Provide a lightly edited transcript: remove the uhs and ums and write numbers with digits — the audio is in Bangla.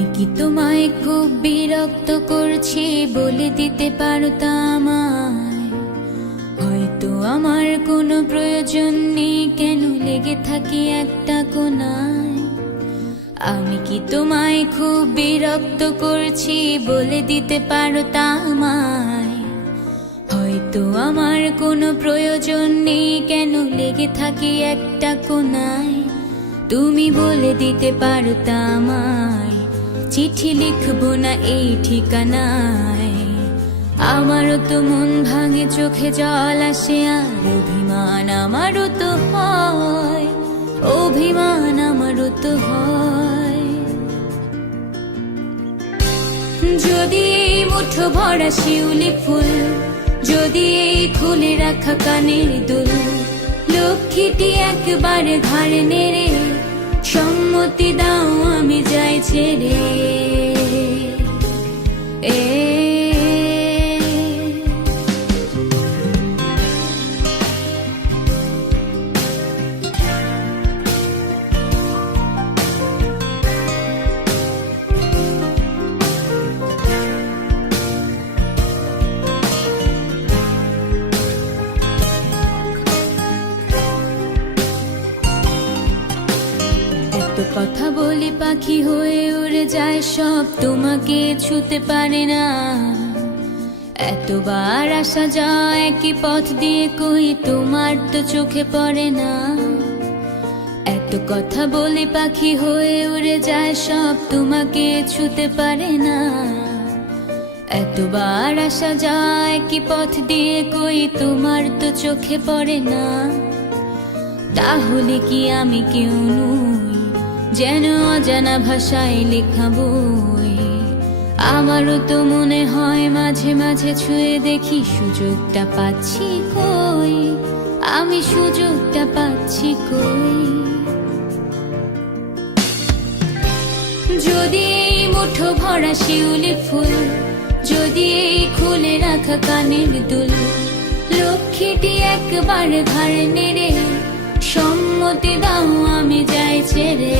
আমি কি তোমায় খুব বিরক্ত করছি বলে দিতে পারতা আমায়? হয়তো আমার কোনো প্রয়োজন নেই, কেন লেগে থাকি একটা কোনায়। আমি কি তোমায় খুব বিরক্ত করছি বলে দিতে পারতা আমায়? হয়তো আমার কোনো প্রয়োজন নেই, কেন লেগে থাকি একটা কোনায়। তুমি বলে দিতে পারতা আমায়, চিঠি লিখবো না এই ঠিকানায়। আমারও তো মন ভাঙে, চোখে জল আসে, আর অভিমান আমারও তো হয়, অভিমান আমারও তো হয়। যদি এই মুঠো ভরা শিউলি ফুল, যদি এই খুলে রাখা কানের দুল, লক্ষ্মীটি একবারে ঘাড়ে নেড়ে সম্মতি দাও আমি যাই ছেড়ে। কথা বলি পাখি হয়ে উড়ে যায় সব, তোমাকে ছুতে পারে না। এতবার আসা যায় একই পথ দিয়ে, কই তোমার তো চোখে পড়ে না। এত কথা বলি পাখি হয়ে উড়ে যায় সব, তোমাকে ছুতে পারে না। এতবার আসা যায় একই পথ দিয়ে, কই তোমার তো চোখে পড়ে না। তাহলে কি আমি কেউ নই, যেন অজানা ভাষায় লেখা বই? আমারও তো মনে হয় মাঝে মাঝে ছুঁয়ে দেখি, সুযোগটা পাচ্ছি কই, আমি সুযোগটা পাচ্ছি কই। যদি এই মুঠো ভরা শিউলি ফুল, যদি এই খুলে রাখা কানের দুল, লক্ষ্মীটি একবার ঘাড় নেড়ে সম্মতি দাও আমি যাই ছেড়ে।